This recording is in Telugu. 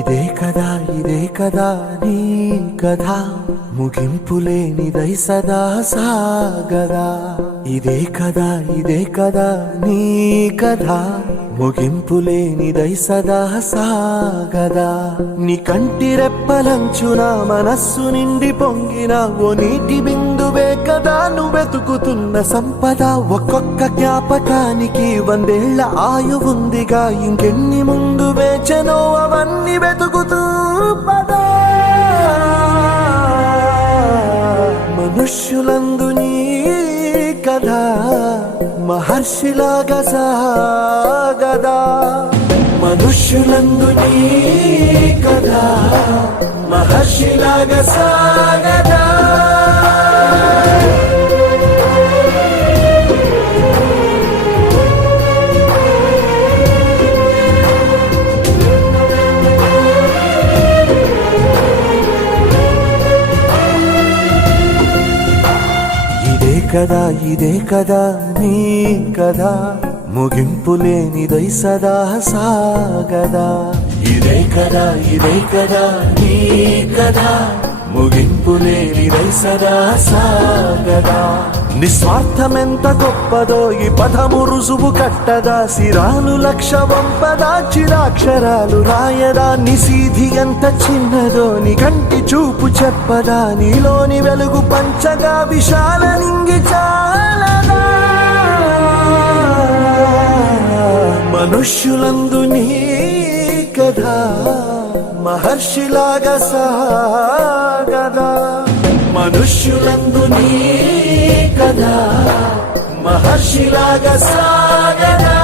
ఇదే కదా నీ కథ ముగింపులేనిదై సదా సాగదా. ఇదే కదా నీ కథ ముగింపులేనిదై సదా సాగదా. నీ కంటి రెప్పలంచున మనస్సు నిండి పొంగిన ఓ నీటి బిందువే కదా నువ్వెతుకుతున్న సంపద. ఒక్కొక్క జ్ఞాపకానికి 100 ఏళ్ల ఆయువుందిగా, ఇంకెన్ని ముందు వేచనో అవన్నీ వెతుకుతూ పదా. మనుష్యులందు నీ కథ మహర్షిలాగా సాగదా. మనుష్యులందు నీ కథ మహర్షిలాగా సాగదా. ఇదే కదా నీ కథ ముగింపులేనిదై సదా సాగదా. ఇదే కదా నీ కథ ముగింపులేనిదై సదా సాగదా. నిస్వార్థమెంత గొప్పదో ఈ పదము రుజువు కట్టదా. సిరాలు 1,00,000 వంపదా, చిరాక్షరాలు రాయదా. నిశీధి ఎంత చిన్నదో నీ కంటి చూపు చెప్పదా. నీలోని వెలుగు పంచగా విశాల నింగి చాలదా. మనుష్యులందు నీ కథ మహర్షిలాగా సాగదా. మనుష్యులందు నీ కథ మహర్షిలాగా సాగదా.